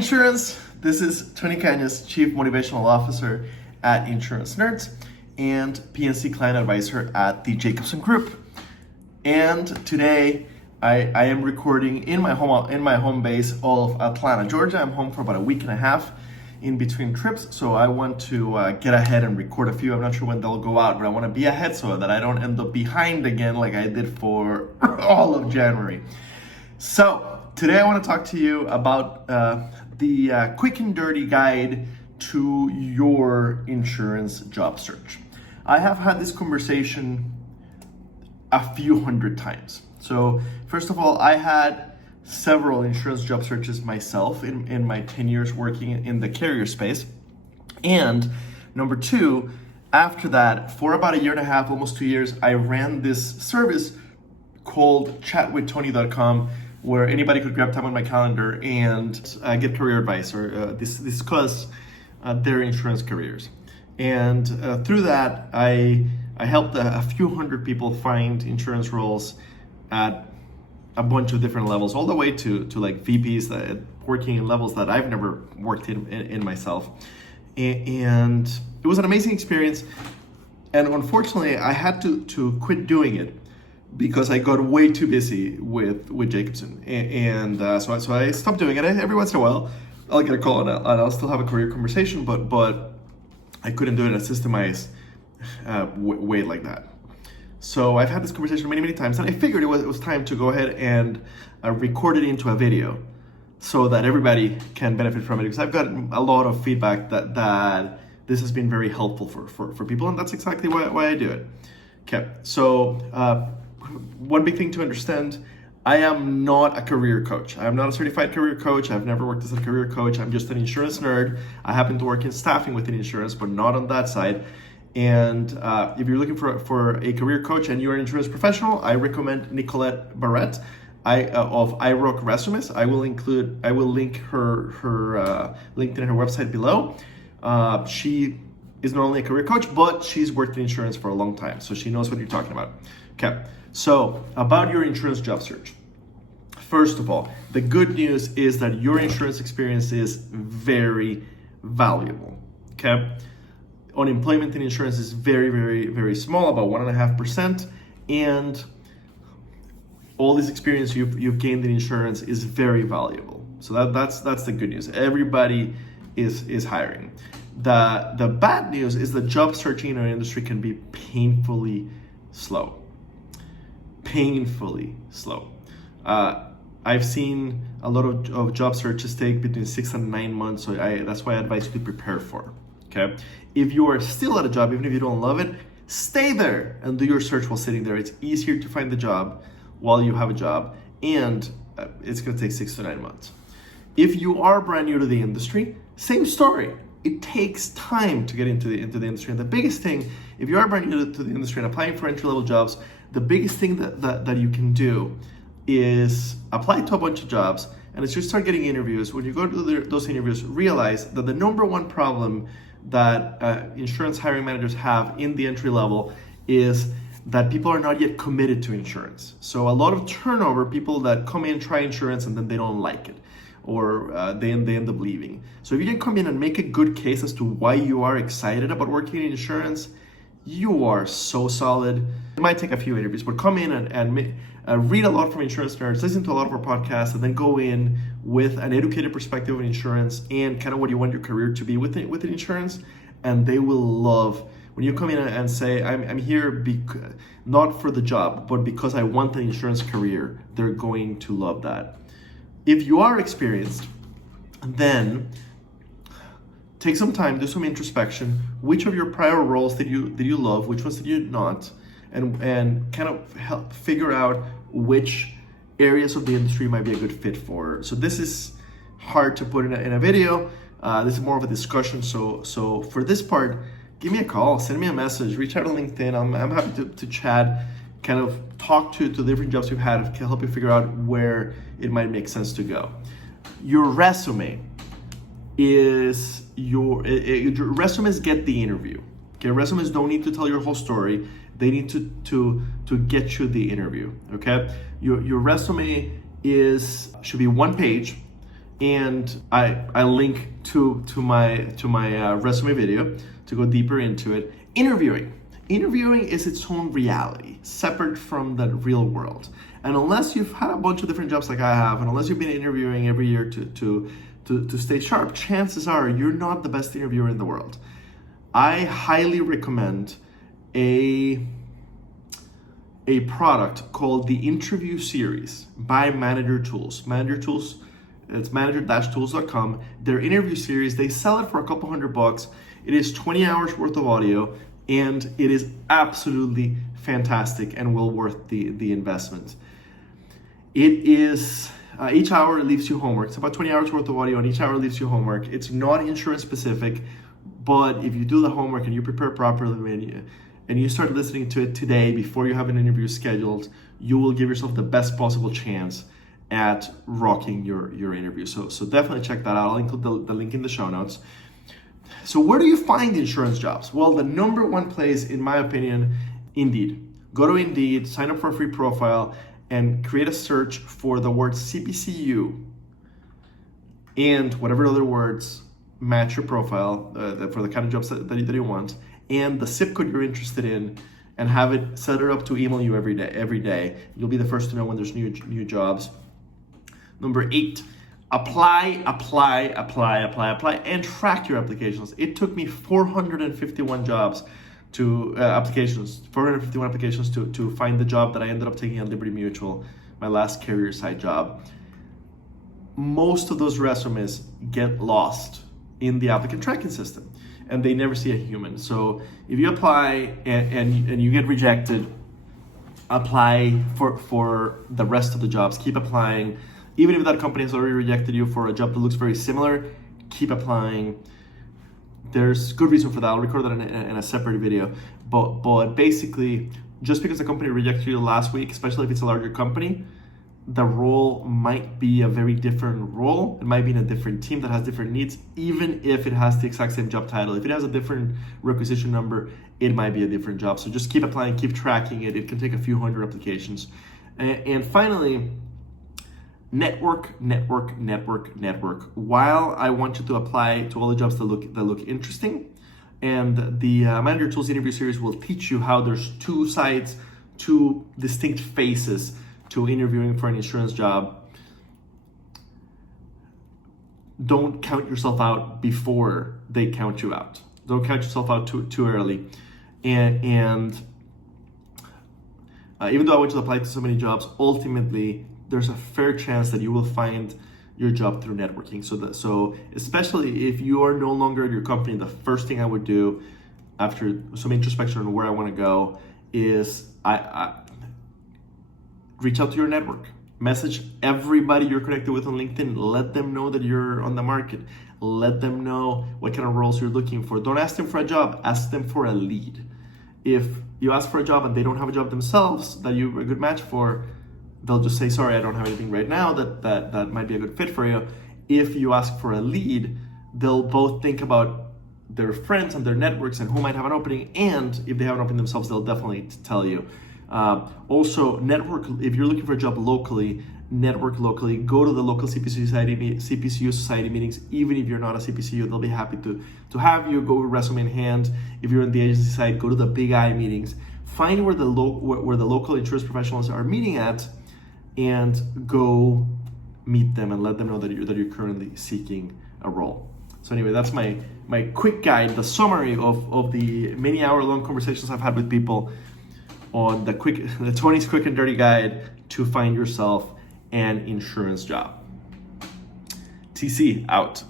insurance. This is Tony Cañas, Chief Motivational Officer at Insurance Nerds and PNC Client Advisor at the Jacobson Group. And today I am recording in my home base of Atlanta, Georgia. I'm home for about a week and a half in between trips, so I want to get ahead and record a few. I'm not sure when they'll go out, but I want to be ahead so that I don't end up behind again like I did for all of January. So today I want to talk to you about the quick and dirty guide to your insurance job search. I have had this conversation a few hundred times. So first of all, I had several insurance job searches myself in my 10 years working in the carrier space. And number two, after that, for about a year and a half, almost 2 years, I ran this service called chatwithtony.com, where anybody could grab time on my calendar and get career advice or discuss their insurance careers. And through that, I helped a few hundred people find insurance roles at a bunch of different levels, all the way to like VPs that working in levels that I've never worked in myself. And it was an amazing experience. And unfortunately, I had to quit doing it because I got way too busy with Jacobson. And so I stopped doing it. Every once in a while, I'll get a call and I'll still have a career conversation, but I couldn't do it in a systemized way like that. So I've had this conversation many times, and I figured it was time to go ahead and record it into a video so that everybody can benefit from it, because I've gotten a lot of feedback that this has been very helpful for people, and that's exactly why I do it. Okay, so one big thing to understand, I am not a career coach. I'm not a certified career coach. I've never worked as a career coach. I'm just an insurance nerd. I happen to work in staffing within insurance, but not on that side. And if you're looking for a career coach and you're an insurance professional, I recommend Nicolette Barrett of iRock Resumes. I will link her LinkedIn and her website below. She is not only a career coach, but she's worked in insurance for a long time, so she knows what you're talking about. Okay, so about your insurance job search. First of all, the good news is that your insurance experience is very valuable. Okay. Unemployment in insurance is very small, about 1.5%, and all this experience you've gained in insurance is very valuable. So that's the good news. Everybody is hiring. The bad news is that job searching in our industry can be painfully slow. I've seen a lot of job searches take between 6 and 9 months, so that's why I advise you to prepare for. Okay, if you are still at a job, even if you don't love it, stay there and do your search while sitting there. It's easier to find the job while you have a job, and it's going to take 6 to 9 months. If you are brand new to the industry, same story. It takes time to get into the industry. And the biggest thing, if you are brand new to the industry and applying for entry-level jobs, the biggest thing that you can do is apply to a bunch of jobs. And as you start getting interviews, when you go to those interviews, realize that the number one problem that insurance hiring managers have in the entry level is that people are not yet committed to insurance. So a lot of turnover, people that come in, try insurance, and then they don't like it, or they end up leaving. So if you can come in and make a good case as to why you are excited about working in insurance, you are so solid. It might take a few interviews, but come in and read a lot from Insurance Nerds, listen to a lot of our podcasts, and then go in with an educated perspective of insurance and kind of what you want your career to be within insurance. And they will love when you come in and say, I'm here not for the job, but because I want an insurance career. They're going to love that. If you are experienced, then take some time, do some introspection. Which of your prior roles did you love? Which ones did you not? And kind of help figure out which areas of the industry might be a good fit for. So this is hard to put in a video. This is more of a discussion. So for this part, give me a call, send me a message, reach out on LinkedIn. I'm happy to chat, kind of talk to the different jobs you've had, can help you figure out where it might make sense to go. Your resume is your resumes get the interview. Okay, resumes don't need to tell your whole story. They need to get you the interview. Okay, your resume should be one page, and I link to my resume video to go deeper into it. Interviewing is its own reality, separate from the real world. And unless you've had a bunch of different jobs like I have, and unless you've been interviewing every year to stay sharp, chances are you're not the best interviewer in the world. I highly recommend a product called the Interview Series by Manager Tools. Manager Tools, it's manager-tools.com. Their interview series, they sell it for a couple $100. It is 20 hours worth of audio, and it is absolutely fantastic and well worth the investment. It is, each hour leaves you homework. It's about 20 hours worth of audio, and each hour leaves you homework. It's not insurance specific, but if you do the homework and you prepare properly and you start listening to it today before you have an interview scheduled, you will give yourself the best possible chance at rocking your interview. So definitely check that out. I'll include the link in the show notes. So where do you find insurance jobs? Well, the number one place, in my opinion, Indeed. Go to Indeed, sign up for a free profile, and create a search for the word CPCU and whatever other words match your profile for the kind of jobs that you want, and the zip code you're interested in, and have it set it up to email you every day. You'll be the first to know when there's new jobs. Number 8, apply, and track your applications. It took me 451 applications to find the job that I ended up taking at Liberty Mutual, my last career side job. Most of those resumes get lost in the applicant tracking system, and they never see a human. So if you apply and you get rejected, apply for the rest of the jobs. Keep applying. Even if that company has already rejected you for a job that looks very similar, keep applying. There's good reason for that. I'll record that in a separate video. But basically, just because the company rejected you last week, especially if it's a larger company, the role might be a very different role. It might be in a different team that has different needs, even if it has the exact same job title. If it has a different requisition number, it might be a different job. So just keep applying, keep tracking it. It can take a few hundred applications. And finally, network. While I want you to apply to all the jobs that look interesting, and the Manager Tools interview series will teach you how there's two sides, two distinct faces to interviewing for an insurance job. Don't count yourself out before they count you out. Don't count yourself out too early. And even though I want you to apply to so many jobs, ultimately there's a fair chance that you will find your job through networking. So especially if you are no longer at your company, the first thing I would do after some introspection on where I want to go is I reach out to your network. Message everybody you're connected with on LinkedIn. Let them know that you're on the market. Let them know what kind of roles you're looking for. Don't ask them for a job, ask them for a lead. If you ask for a job and they don't have a job themselves that you're a good match for, they'll just say, sorry, I don't have anything right now that might be a good fit for you. If you ask for a lead, they'll both think about their friends and their networks and who might have an opening, and if they have an opening themselves, they'll definitely tell you. Also, network, if you're looking for a job locally, network locally, go to the local CPCU society meetings. Even if you're not a CPCU, they'll be happy to have you. Go with resume in hand. If you're on the agency side, go to the Big I meetings. Find where the local insurance professionals are meeting at, and go meet them and let them know that you're currently seeking a role. So anyway, that's my quick guide, the summary of the many hour-long conversations I've had with people on the 20s quick and dirty guide to find yourself an insurance job. TC out.